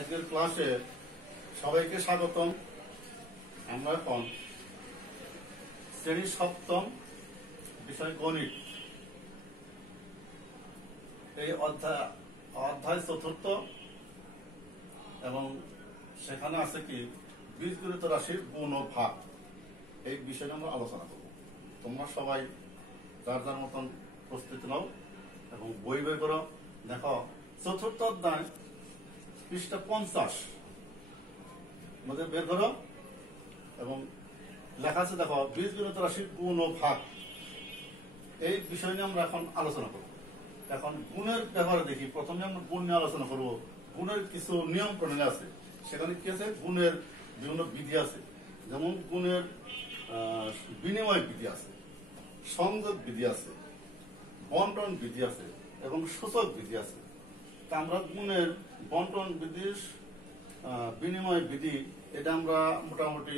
আজকের ক্লাসে সবাইকে স্বাগতম। আমরা এখন শ্রেণী সপ্তম বিষয় গণিত এই অধ্যায় চতুর্থ এবং সেখানে আছে কি বীজগণিত রাশির গুণ ও ভাগ এই বিষয়ে আমরা আলোচনা করব। তোমরা সবাই যার যার মতন প্রস্তুতি নাও এবং বই বের করো। দেখো চতুর্থ অধ্যায় পৃষ্ঠা 50 মধ্যে বের করো এবং লেখা আছে দেখো বীজগণিত রাশির গুণ ও ভাগ এই বিষয় নিয়ে আমরা এখন আলোচনা করব। এখন গুণের ব্যাপারে দেখি। প্রথমে আমরা গুণ নিয়ে আলোচনা করব। গুণের কিছু নিয়ম প্রণালী আছে, সেখানে কি আছে গুণের বিভিন্ন বিধি আছে। যেমন গুণের বিনিময় বিধি আছে, সংযোগ বিধি আছে, বন্টন বিধি আছে এবং সূচক বিধি আছে। তা আমরা গুণের বন্টন বিধি বিনিময় বিধি এটা আমরা মোটামুটি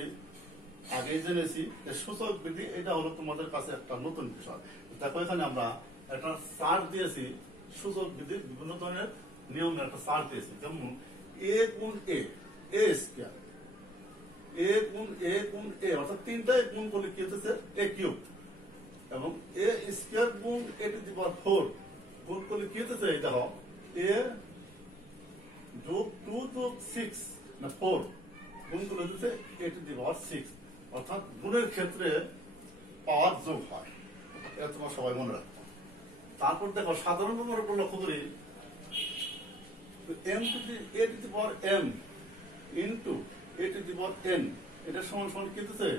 আগেই জেনেছি। সূচক বিধি এটা হলো তোমাদের কাছে একটা নতুন বিষয়। দেখো এখানে আমরা একটা চার্ট দিয়েছি, সূচক বিধি বিভিন্ন ধরনের নিয়মের একটা চার্ট দিয়েছি। যেমন এ গুণ এ স্কয়ার, এ গুণ এ অর্থাৎ তিনটায় গুণ করলে কি হচ্ছে এ কিউব, এবং এ স্কয়ার গুণ এ টু দি পাওয়ার 4 গুণ করলে কি হচ্ছে দেখো এ যোগ 2 যোগ 6 না 4 গুণ করলে হচ্ছে এ টু দি পাওয়ার 6। অর্থাৎ গুণের ক্ষেত্রে পাওয়ার যোগ হয়, এটা তোমরা সবাই মনে রাখো। তারপর দেখো সাধারণ গুণের উপর লক্ষ্য করি M to the A to the power M into A to the power N, এটা সমান সমান কি হচ্ছে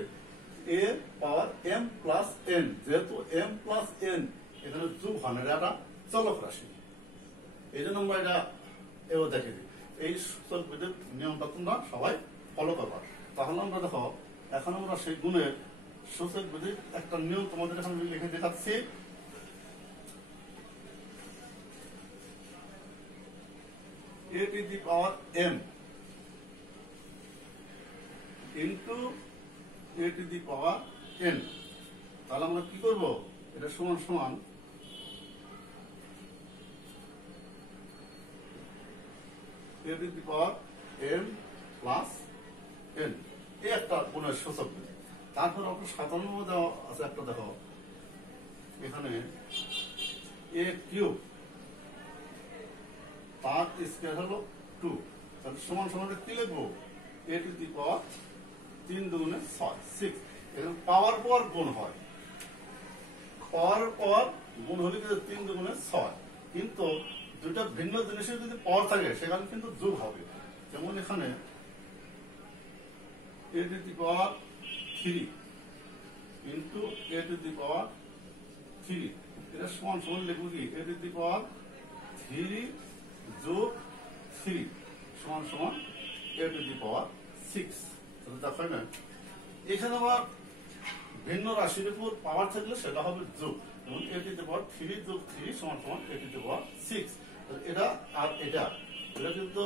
A power M plus N. যেহেতু এম প্লাস এন এখানে যোগ হয় না, এটা একটা চলক রাশি, এই জন্য আমরা এটা এও দেখে দিই। এই সূচক বিধির নিয়মটা তোমরা সবাই ফলো করবা। তাহলে আমরা দেখো এখন আমরা সেই গুণের সূচক বিধির একটা নিয়ম তোমাদের এখানে লিখে দেখাচ্ছি। A to the power M into A to the power N. তাহলে আমরা কি করব, এটা সমান সমান A to the power M plus N, এই একটা গুণের সূচক বিধি। তারপর আপনার সাধারণ দেওয়া আছে একটা, দেখো এখানে এ কিউব তার স্কয়ার হলো 2, তাহলে সমান সমান কি লিখবো এ টু দি পাওয়ার 3 দুগুণে 6। এখানে পাওয়ার পর গুণ হয়, পাওয়ার পর গুণ হলে কিন্তু 3 দুগুণে 6, কিন্তু দুইটা ভিন্ন জিনিসের যদি পাওয়ার থাকে সেখানে কিন্তু যোগ হবে। যেমন এখানে A to the power 3 into A to the power 3, এটা সমান সমান লিখবো কি এ টু দি পাওয়ার 3 যোগ 3 সমান সমান এ টু দি পাওয়ার 6। দেখো না এখানে আবার ভিন্ন রাশির উপর পাওয়ার থাকলে সেটা হবে যোগ। যেমন এ টু দি পাওয়ার 3 যোগ 3 সমান সমান এ টু দি পাওয়ার 6। এটা আর এটা কিন্তু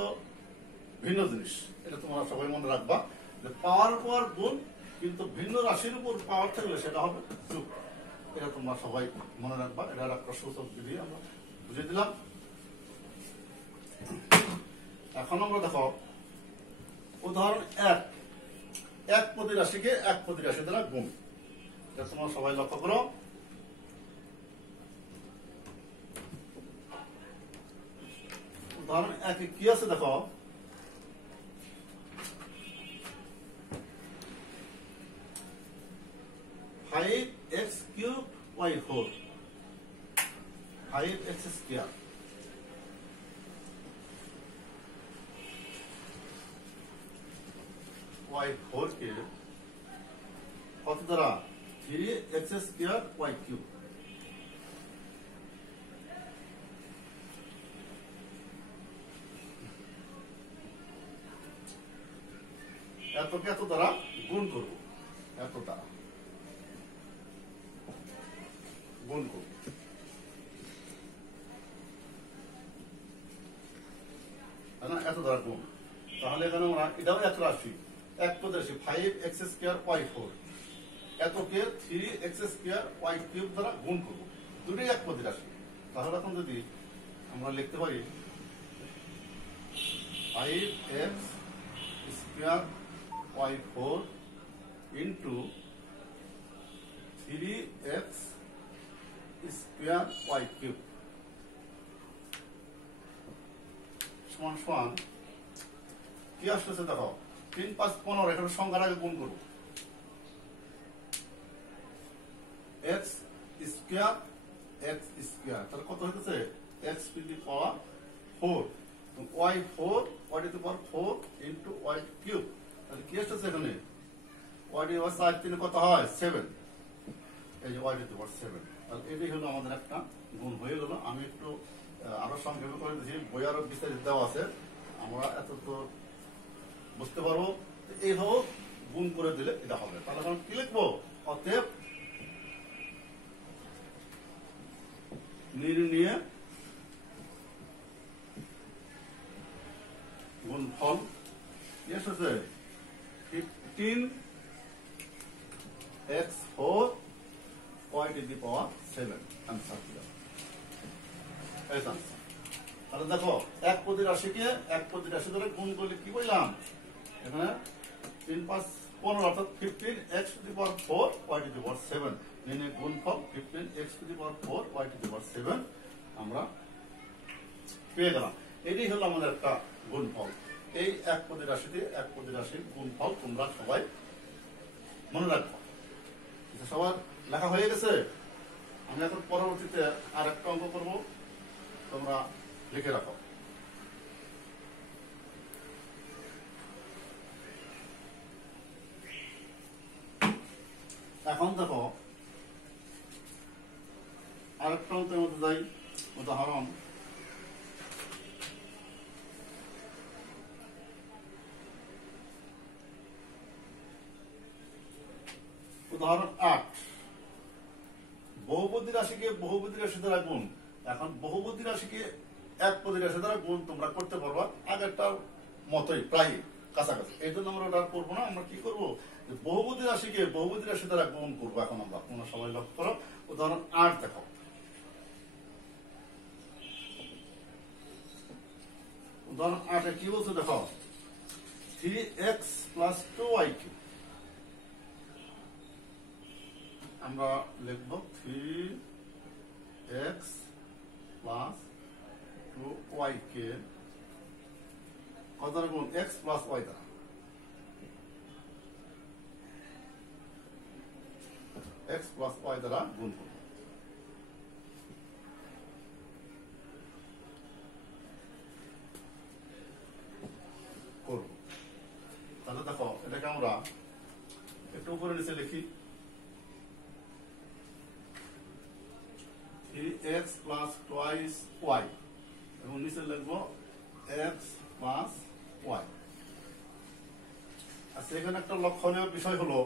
ভিন্ন জিনিস, এটা তোমরা সবাই মনে রাখবা যে পাওয়ার পর গুণ, কিন্তু ভিন্ন রাশির উপর পাওয়ার থাকলে সেটা হবে যোগ। এটা তোমরা সবাই মনে রাখবা। এটা একটা সূচক বিধি আমরা বুঝে দিলাম। এখন আমরা দেখো উদাহরণ এক পদী রাশিকে এক পদী রাশি দ্বারা গুণ, এটা তোমরা সবাই লক্ষ্য করো। উদাহরণ 1 কি আছে দেখো, five X cube Y 4, 5x square Y 4 কে কত দ্বারা 3x স্কয়ার ওয়াই কিউব। এতকে এত দ্বারা গুণ করব, এত দ্বারা গুণ করব। এত দ্বারা গুণ, তাহলে এখানে আমরা এটাও এক রাশি, এক পদ রাশি 5x স্কয়ার ওয়াই 4, এতকে 3x স্কয়ার ওয়াই কিউব দ্বারা গুণ করব। দুটোই এক পদ রাশি। তাহলে এখন যদি আমরা লিখতে পারি 5x square y4 into 3x square y3 সমান সমান কি আসতেছে দেখো 3 5 15 এটার সংখ্যার আগে গুণ করব x স্কোয়ার তাহলে কত হইতেছে x two the power 4 y4 y two the power 4 into y cube তাহলে কি আসছে এখানে y টু দি পাওয়ার 4 3 কত হয় 7 এই যে y টু দি পাওয়ার 7 তাহলে এটাই হলো আমাদের একটা গুণ হয়ে গেল আমি একটু আরো সংক্ষেপে করে দিয়েছি বই আরো বিস্তারিত দেওয়া আছে আমরা এত তো বুঝতে পারবো এই হোক গুণ করে দিলে এটা হবে তাহলে আমরা কি লিখবো অতএব নির্ণয় গুণফল এসেছে 15x4 y to the power 7 answer दिया ऐसा তাহলে দেখো এক পদের রাশিকে এক পদের রাশি ধরে গুণ করলে কি বললাম এখানে 3 5 15 অর্থাৎ 15x to the power 4 y to the power 7 নির্ণয় গুণফল 15x to the power 4 y to the power 7 আমরা পেয়ে গেলাম এটাই হলো আমাদের একটা গুণফল এই এক পদের রাশিতে এক পদের রাশির গুণফল তোমরা সবাই মনে রাখবো সবার লেখা হয়ে গেছে আমি এখন পরবর্তীতে আর একটা অঙ্ক করবো তোমরা লিখে রাখো এখন দেখো আরেকটা অঙ্কের মধ্যে যাই উদাহরণ উদাহরণ 8 বহুপদী রাশিকে বহুপদী রাশি দ্বারা গুণ এখন বহুপদী রাশিকে এক পদী রাশি দ্বারা গুণ তোমরা করতে পারবা আগেরটার মতোই প্রায় কাছাকাছি এই জন্য আমরা ওটা করবো না আমরা কি করবো বহুপদী রাশিকে বহুপদী রাশি দ্বারা গুণ করবো এখন আমরা তোমরা সবাই লক্ষ্য করো উদাহরণ 8 দেখো উদাহরণ 8 এ কি বলছে দেখো 3x plus 2y3 আমরা লিখব 3x plus 2y কে কত গুণ x plus y দ্বারা x plus y দ্বারা গুণ করব তাহলে দেখো এটাকে আমরা একটু উপরে নিচে লিখি 3x plus twice y এবং নিচে লিখবো x plus y আচ্ছা এখানে একটা লক্ষণীয় বিষয় হলো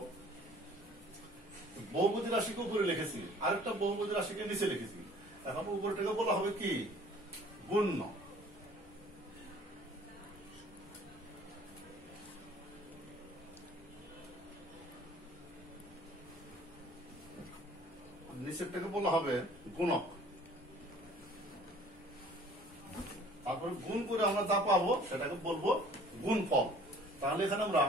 বহুপদী রাশিকে উপরে লিখেছি আরেকটা বহুপদী রাশিকে নিচে লিখেছি এখন উপরটাকে বলা হবে কি গুণ্য নিচেরটাকে বলা হবে গুণক তারপরে গুণ করে আমরা যা পাবো সেটাকে বলবো গুণফল তাহলে এখানে আমরা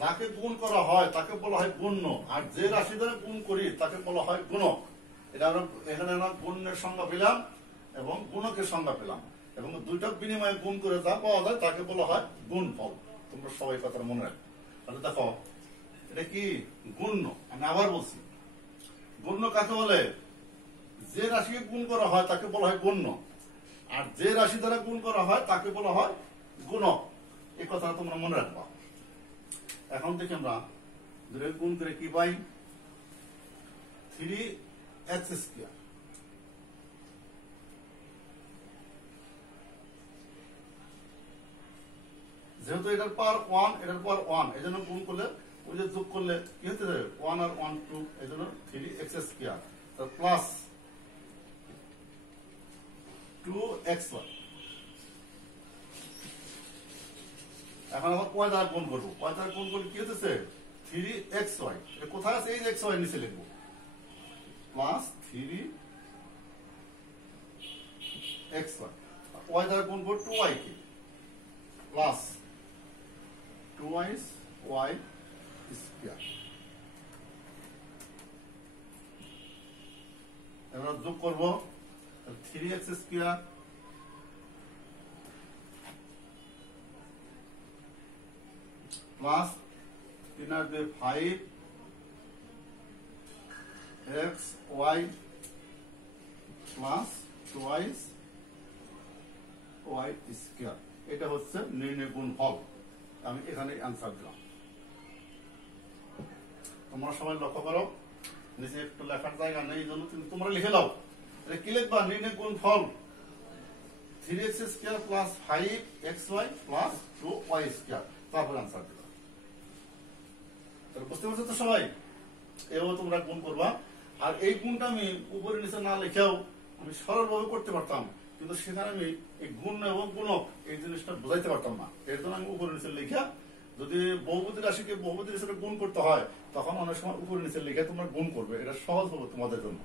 যাকে গুণ করা হয় তাকে বলা হয় গুণ্য আর যে রাশি দ্বারা গুণ করি তাকে বলা হয় গুণক এটা আমরা এখানে আমরা গুণের সংজ্ঞা পেলাম এবং গুণকের সংজ্ঞা পেলাম এবং দুইটা বিনিময়ে গুণ করে যা পাওয়া যায় তাকে বলা হয় গুণফল তোমরা সবাই কথাটা মনে রাখবে তাহলে দেখো এটা কি গুণ্য আমি আবার বলছি গুণ্য কাকে বলে যে রাশিকে গুণ করা হয় তাকে বলা হয় গুণ্য আর যে রাশি দ্বারা গুণ করা হয় তাকে বলা হয় গুণক এই কথাটা তোমরা মনে রাখবা এখন থেকে আমরা দুটো গুণ করে কি পাই 3x স্কয়ার যেহেতু এটার পাওয়ার 1 এটার পাওয়ার 1 এজন্য গুণ করলে ওই যে যোগ করলে কি হতে যাবে 1 আর 1 2 এজন্য 3x স্কয়ার তার প্লাস 2xy এখন আবার কয় দ্বারা গুণ করবো কয় দ্বারা গুণ করলে কি হতেছে 3xy এটা কোথায় আছে এই যে xy নিচে লিখবো প্লাস 3xy ওয়াই দ্বারা গুণ করব 2y k plus 2y square. এবার যোগ করব 3x square plus 5xy plus 2y square. এটা হচ্ছে নির্ণয় গুণফল। আমি এখানে অ্যান্সার দিলাম। তোমরা সবাই লক্ষ্য করো, নিচে একটু লেখার জায়গা নেই, এই জন্য তোমরা লিখে দাও। এটা কি লিখবা? নির্ণয় গুণফল 3x square plus 5xy plus 2y square, তারপর অ্যান্সার দিবা। বুঝতে পারছো তো সবাই? এভাবে তোমরা গুণ করবা। আর এই গুণটা আমি উপরে নিচে না লিখেও আমি সরলভাবে করতে পারতাম, কিন্তু সেখানে আমি এই গুণ এবং গুণক এই জিনিসটা বোঝাইতে পারতাম না। এর জন্য আমি উপরে নিচে লিখা, যদি বহুপদী রাশিকে বহুপদীর সাথে গুণ করতে হয় তখন অনেক সময় উপরে নিচে লিখে তোমরা গুণ করবে, এটা সহজ হবে তোমাদের জন্য।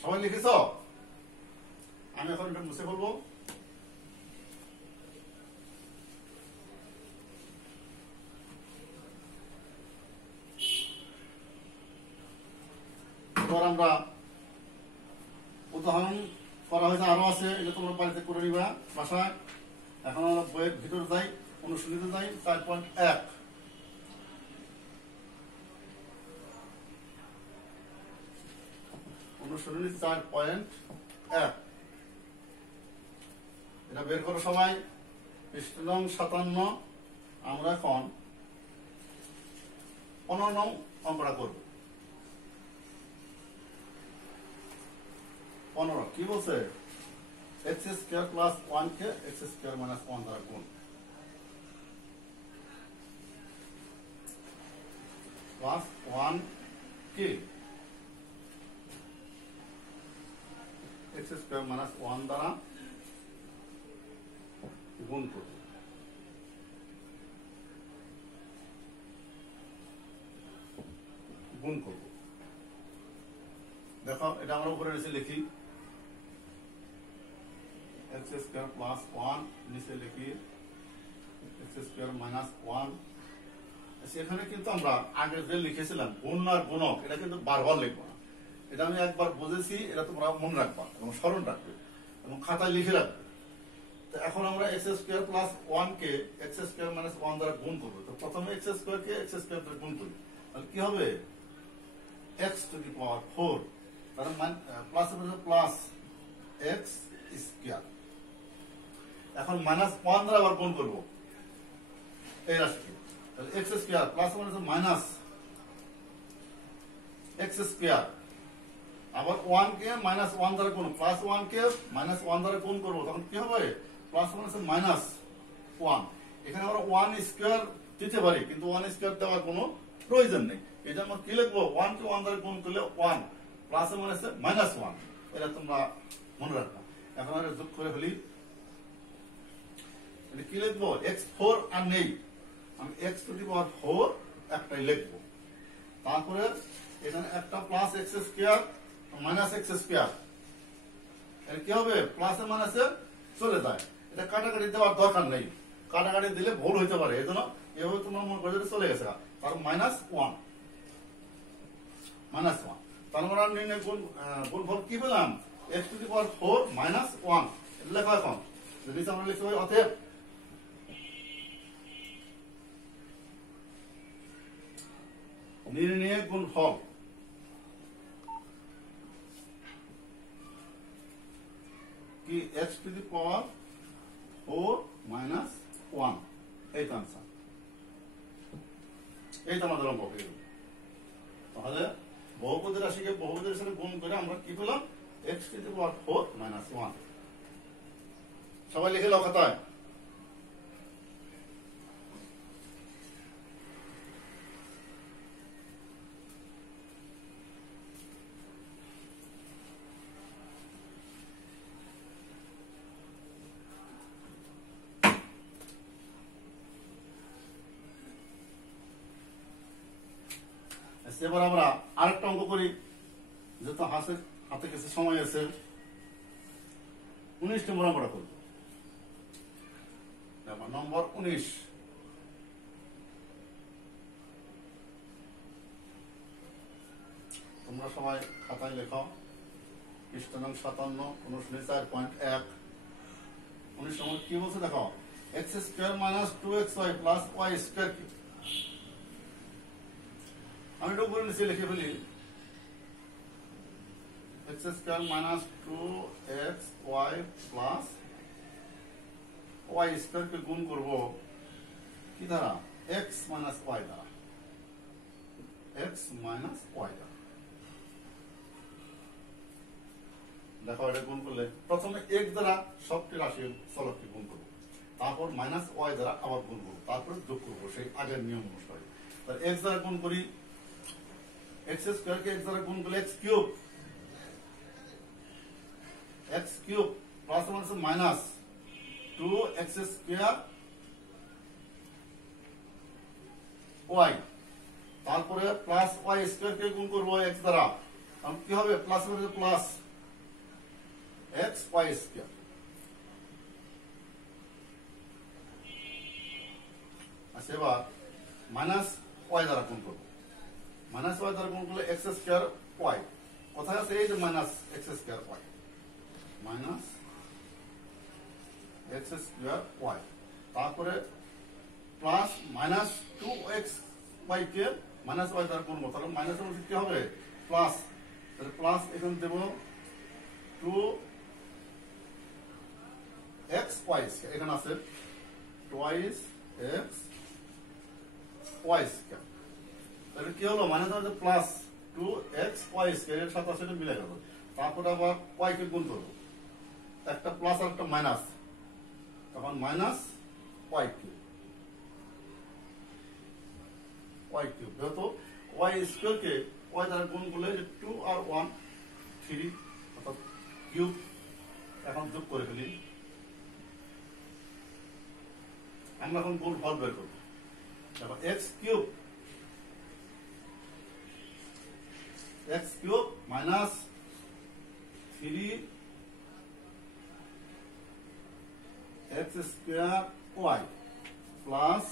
সবাই লিখেছ? আমি এখন এটা মুছে ফেলবো। এবার আমরা উদাহরণ করা হয়েছে, আরো আছে, এটা তোমরা বাড়িতে করে নিবা বাসায়। এখন আমরা বইয়ের ভিতরে যাই, অনুশীলনীতে যাই। 4.1 অনুশীলনী 4.1 এটা বের করো সবাই। পৃষ্ঠ নং 57। আমরা এখন 15 নং অঙ্কটা করব। 15 কি বলছে? x স্কয়ার প্লাস 1 কে x স্কয়ার মাইনাস 1 দ্বারা গুণ প্লাস 1 কে x স্কয়ার মাইনাস 1 দ্বারা গুণ করব। দেখো এটা আমরা উপরে নিচে লিখি, x স্কয়ার প্লাস 1, নিচে লিখি x স্কয়ার মাইনাস 1। সেখানে কিন্তু আমরা আগে যে লিখেছিলাম গুণ আর গুণক, এটা কিন্তু বারবার লিখবো না। এটা আমি একবার বুঝেছি, এটা তোমরা মনে রাখবা এবং স্মরণ রাখবে এবং খাতায় লিখে রাখবে। তো এখন আমরা x স্কয়ার প্লাস 1 কে x স্কয়ার মাইনাস 1 দ্বারা গুণ করবো। তো প্রথমে x স্কয়ার কে x স্কয়ার দ্বারা গুণ করি, তাহলে কি হবে? x টু দি পাওয়ার 4, তার মানে প্লাস প্লাস x স্কয়ার। এখন মাইনাস 1 দ্বারা আবার গুণ করবো এই রাশিকে, তাহলে x square plus minus x square. আবার 1 কে মাইনাস 1 দ্বারা গুণ, প্লাস 1 কে মাইনাস 1 দ্বারা গুণ করবো, তখন কি হবে? Plus minus 1। এখানে আমরা 1 স্কয়ার দিতে পারি, কিন্তু 1 স্কয়ার দেওয়ার কোনো প্রয়োজন নেই। এই জন্য কি লিখবো? 1 কে 1 দ্বারা গুণ করলে 1 প্লাস মাইনাস 1, এটা তোমরা মনে রাখবা। এখন আমরা যোগ করে ফেলি। কি লিখবো? x4 আর নেই, আমি x টু দি পাওয়ার 4 একটাই লিখবো। তারপরে এখানে একটা plus x square minus x square, এটা কি হবে? প্লাসে মাইনাসে চলে যায়, এটা কাটাকাটি দেওয়ার দরকার নেই। কাটাকাটি দিলে ভুল হইতে পারে, এই জন্য এভাবে তোমার মনে করে চলে গেছে। তারপর মাইনাস 1, তার মানে নির্ণয় গুণফল কি পেলাম? x two the power 4 minus 1 লেখা। এখন যদি আমরা লিখতে পারি অতএব নির্ণয় গুণফল কি? x two the power 4 minus 1, এইটা আনসার। এইটা আমাদের অঙ্ক হয়ে গেল। তাহলে বহুপদী রাশিকে বহুপদীর সাথে গুণ করে আমরা কি পেলাম? x two the power 4 minus 1। সবাই লিখে নাও খাতায়। এবার আমরা আরেকটা অঙ্ক করি, যেহেতু হাতে কিছু সময় আছে। 19 নম্বর আমরা করব। নম্বর 19, তোমরা সবাই খাতায় লেখো। পৃষ্ঠা নং 57, অনুশীলনী 4.1। 19 নম্বর কি বলছে দেখো, x square minus 2xy plus y square কি। আমি এটা উপরে নিচে লিখে ফেলি। x square minus 2xy plus y square কে গুণ করব কি দ্বারা, x মাইনাস y দ্বারা, x মাইনাস y দ্বারা। দেখো এটা গুণ করলে প্রথমে x দ্বারা সবটি রাশি চলককে গুণ করব, তারপর মাইনাস y দ্বারা আবার গুণ করব, তারপর যোগ করব সেই আগের নিয়ম অনুসারে। তাহলে x দ্বারা গুণ করি, x স্কয়ার কে x দ্বারা গুণ করলে x cube, x cube plus minus 2x square y, তারপরে প্লাস y স্কয়ার কে গুণ করব x দ্বারা, কি হবে plus plus x y square. আচ্ছা এবার মাইনাস y দ্বারা গুণ করব, মাইনাস y দ্বারা গুণ করলে x স্কয়ার y, কোথায় আছে এই যে minus x square y, minus x square y, তারপরে প্লাস মাইনাস 2x y কে মাইনাস y দ্বারা গুণ করব, তাহলে মাইনাস এর কি হবে প্লাস, তাহলে প্লাস এখানে দেব 2x y, এখানে আছে twice x y স্কয়ার। তাহলে কি হলো, মাইনাস হচ্ছে প্লাস 2x y স্কয়ার, এর সাথে সাথে মিলে গেল। তারপর আবার y কে গুণ করব, একটা প্লাস আর একটা মাইনাস, তখন minus y cube, y cube. যেহেতু y স্কয়ার কে y দ্বারা গুণ করলে 2 আর 1 3, অর্থাৎ কিউব। এখন যোগ করে ফেলি, আমরা এখন গুণ ফল বের করব। দেখো x cube, x cube minus 3x square y plus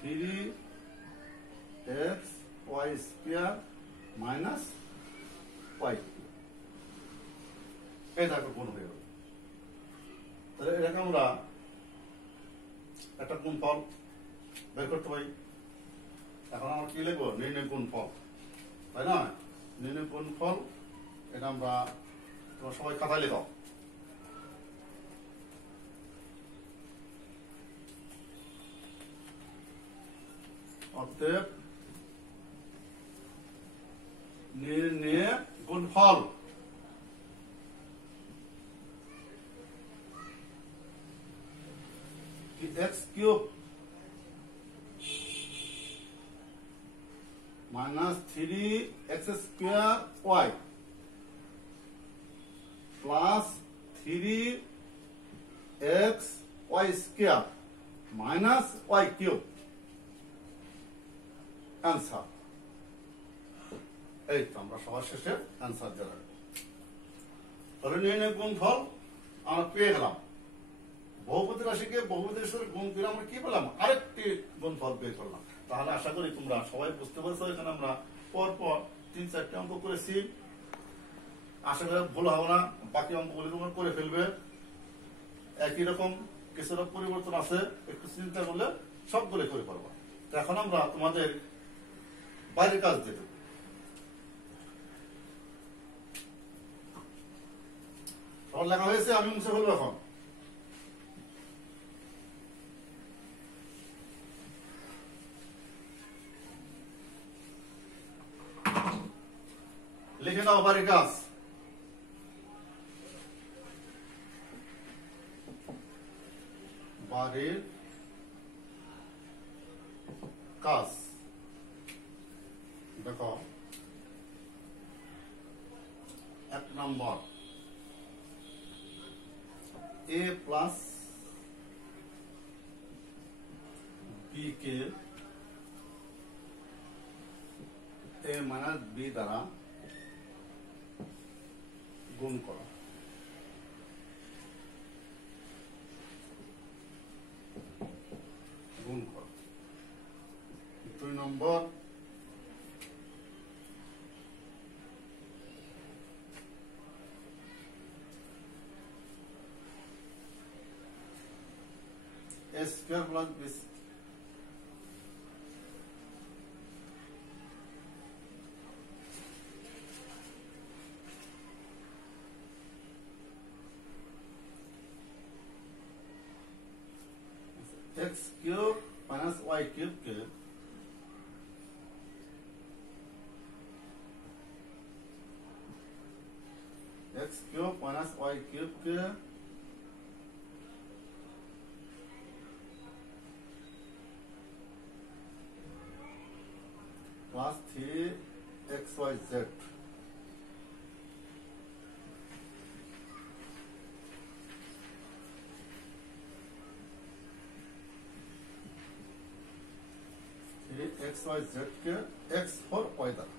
3x y square minus y cube, এই দেখো গুণ হয়ে গেল। তাহলে এটাকে আমরা একটা গুণফল বের করতে পারি। এখন আমরা কি লিখবো, নির্ণয় গুণফল, তাই না? নির্ণয় গুণফল, এটা আমরা তোমরা সবাই খাতায় লেখো। অতএব নির্ণয় গুণফল x cube minus 3x square y plus 3x y square minus y cube, answer. এই তো আমরা সবার শেষে অ্যান্সার দিয়ে রাখবো। তাহলে নির্ণয় গুণফল আমরা পেয়ে গেলাম। বহুপদী রাশিকে বহুপদীর সাথে গুণ করে আমরা কি পেলাম, আরেকটি গুণফল বের করলাম। তাহলে আশা করি তোমরা সবাই বুঝতে পারছো। এখানে আমরা পর পর 3-4টি অঙ্ক করেছি, আশা করি ভুল হবে না। বাকি অঙ্কগুলি তোমরা করে ফেলবে। একই রকম কিছুটা পরিবর্তন আছে, একটু চিন্তা করলে সবগুলো করে পারবো। তো এখন আমরা তোমাদের বাইরের কাজ দেব। সবার লেখা হয়েছে, আমি মুছে ফেলবো এখন। লিখে নাও বাড়ির কাজ। বাড়ির কাজ দেখো, 1 নম্বর, a plus b K a minus b দ্বারা গুণ করা। a square plus b x cube minus y cube के x cube minus y cube के plus 3xyz xyz के x for y द्वारा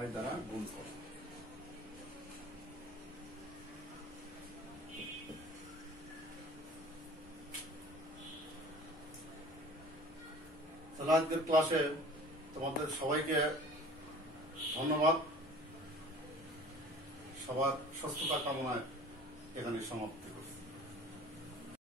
y द्वारा गुण करो। আজকের ক্লাসে তোমাদের সবাইকে ধন্যবাদ। সবার সুস্থতা কামনায় এখানে সমাপ্ত।